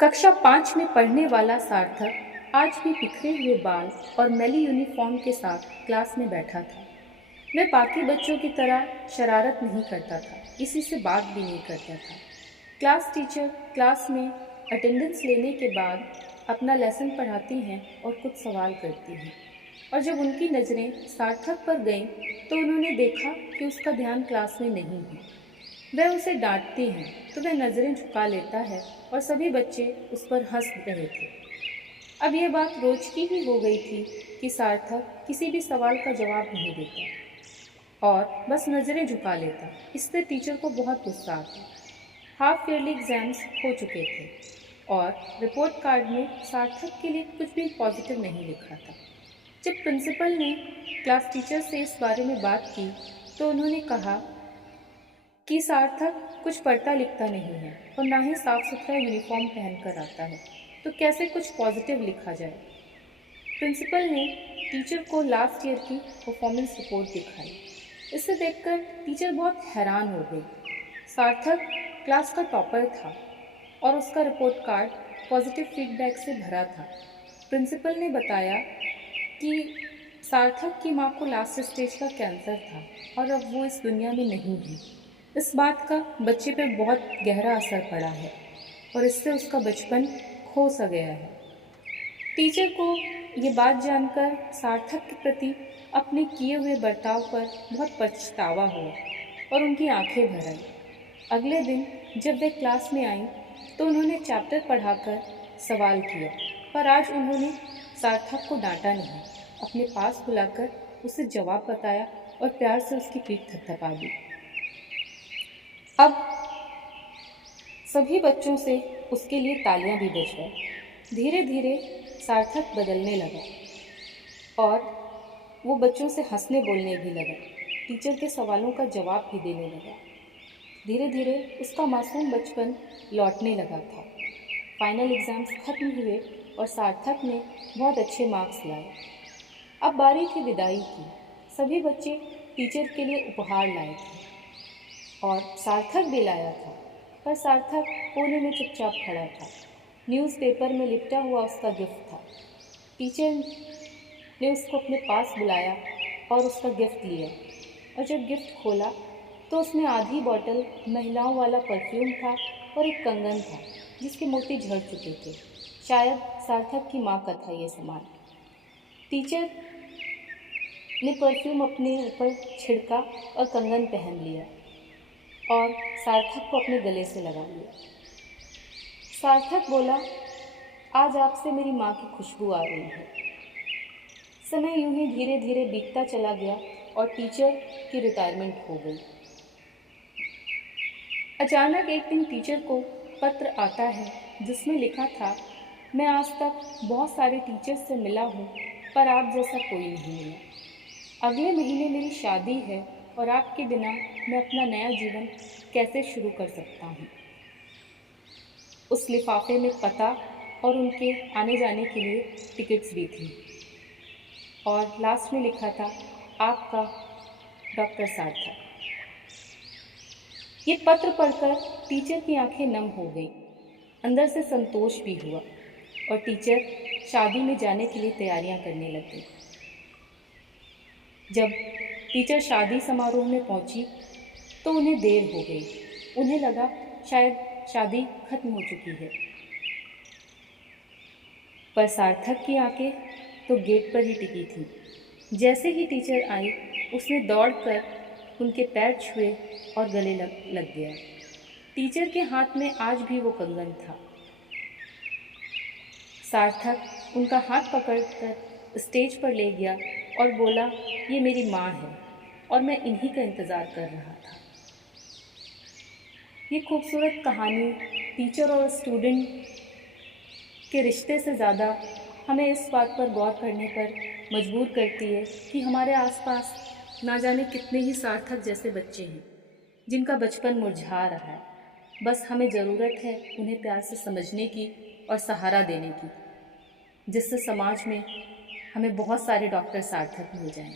कक्षा 5 में पढ़ने वाला सार्थक आज भी बिखरे हुए बाल और मैली यूनिफॉर्म के साथ क्लास में बैठा था। वह बाकी बच्चों की तरह शरारत नहीं करता था, किसी से बात भी नहीं करता था। क्लास टीचर क्लास में अटेंडेंस लेने के बाद अपना लेसन पढ़ाती हैं और कुछ सवाल करती हैं, और जब उनकी नज़रें सार्थक पर गईं तो उन्होंने देखा कि उसका ध्यान क्लास में नहीं है। वह उसे डांटती हैं तो वह नज़रें झुका लेता है और सभी बच्चे उस पर हंस रहे थे। अब यह बात रोज की ही हो गई थी कि सार्थक किसी भी सवाल का जवाब नहीं देता और बस नज़रें झुका लेता। इससे टीचर को बहुत गुस्सा आता। हाफ ईयरली एग्जाम्स हो चुके थे और रिपोर्ट कार्ड में सार्थक के लिए कुछ भी पॉजिटिव नहीं लिखा था। जब प्रिंसिपल ने क्लास टीचर से इस बारे में बात की तो उन्होंने कहा कि सार्थक कुछ पढ़ता लिखता नहीं है और ना ही साफ सुथरा यूनिफॉर्म पहनकर आता है, तो कैसे कुछ पॉजिटिव लिखा जाए। प्रिंसिपल ने टीचर को लास्ट ईयर की परफॉर्मेंस रिपोर्ट दिखाई। इसे देखकर टीचर बहुत हैरान हो गई। सार्थक क्लास का टॉपर था और उसका रिपोर्ट कार्ड पॉजिटिव फीडबैक से भरा था। प्रिंसिपल ने बताया कि सार्थक की माँ को लास्ट स्टेज का कैंसर था और अब वो इस दुनिया में नहीं है। इस बात का बच्चे पर बहुत गहरा असर पड़ा है और इससे उसका बचपन खो सा गया है। टीचर को ये बात जानकर सार्थक के प्रति अपने किए हुए बर्ताव पर बहुत पछतावा हुआ और उनकी आंखें भर आई। अगले दिन जब वे क्लास में आईं तो उन्होंने चैप्टर पढ़ाकर सवाल किया, पर आज उन्होंने सार्थक को डांटा नहीं, अपने पास बुलाकर उसे जवाब बताया और प्यार से उसकी पीठ थपथपा दी। अब सभी बच्चों से उसके लिए तालियां भी बजवाई। धीरे धीरे सार्थक बदलने लगा और वो बच्चों से हंसने बोलने भी लगा, टीचर के सवालों का जवाब भी देने लगा। धीरे धीरे उसका मासूम बचपन लौटने लगा था। फाइनल एग्ज़ाम्स खत्म हुए और सार्थक ने बहुत अच्छे मार्क्स लाए। अब बारी थी विदाई की। सभी बच्चे टीचर के लिए उपहार लाए थे और सार्थक भी लाया था, पर सार्थक कोने में चुपचाप खड़ा था। न्यूज़पेपर में लिपटा हुआ उसका गिफ्ट था। टीचर ने उसको अपने पास बुलाया और उसका गिफ्ट लिया, और जब गिफ्ट खोला तो उसमें आधी बोतल महिलाओं वाला परफ्यूम था और एक कंगन था जिसके मोती झड़ चुके थे। शायद सार्थक की माँ का था ये सामान। टीचर ने परफ्यूम अपने ऊपर छिड़का और कंगन पहन लिया और सार्थक को अपने गले से लगा लिया। सार्थक बोला, आज आपसे मेरी माँ की खुशबू आ रही है। समय यूं ही धीरे धीरे बीतता चला गया और टीचर की रिटायरमेंट हो गई। अचानक एक दिन टीचर को पत्र आता है जिसमें लिखा था, मैं आज तक बहुत सारे टीचर्स से मिला हूँ पर आप जैसा कोई नहीं मिला। अगले महीने मेरी शादी है और आपके बिना मैं अपना नया जीवन कैसे शुरू कर सकता हूँ। उस लिफाफे में पता और उनके आने जाने के लिए टिकट्स भी थी और लास्ट में लिखा था, आपका डॉक्टर सार्थक। ये पत्र पढ़कर टीचर की आंखें नम हो गई। अंदर से संतोष भी हुआ और टीचर शादी में जाने के लिए तैयारियां करने लग गई। जब टीचर शादी समारोह में पहुंची तो उन्हें देर हो गई। उन्हें लगा शायद शादी खत्म हो चुकी है, पर सार्थक की आंखें तो गेट पर ही टिकी थी। जैसे ही टीचर आई उसने दौड़कर उनके पैर छुए और गले लग गया। टीचर के हाथ में आज भी वो कंगन था। सार्थक उनका हाथ पकड़कर स्टेज पर ले गया और बोला, ये मेरी माँ है और मैं इन्हीं का इंतज़ार कर रहा था। ये खूबसूरत कहानी टीचर और स्टूडेंट के रिश्ते से ज़्यादा हमें इस बात पर गौर करने पर मजबूर करती है कि हमारे आसपास ना जाने कितने ही सार्थक जैसे बच्चे हैं जिनका बचपन मुरझा रहा है। बस हमें ज़रूरत है उन्हें प्यार से समझने की और सहारा देने की, जिससे समाज में हमें बहुत सारे डॉक्टर सार्थक मिल जाएं।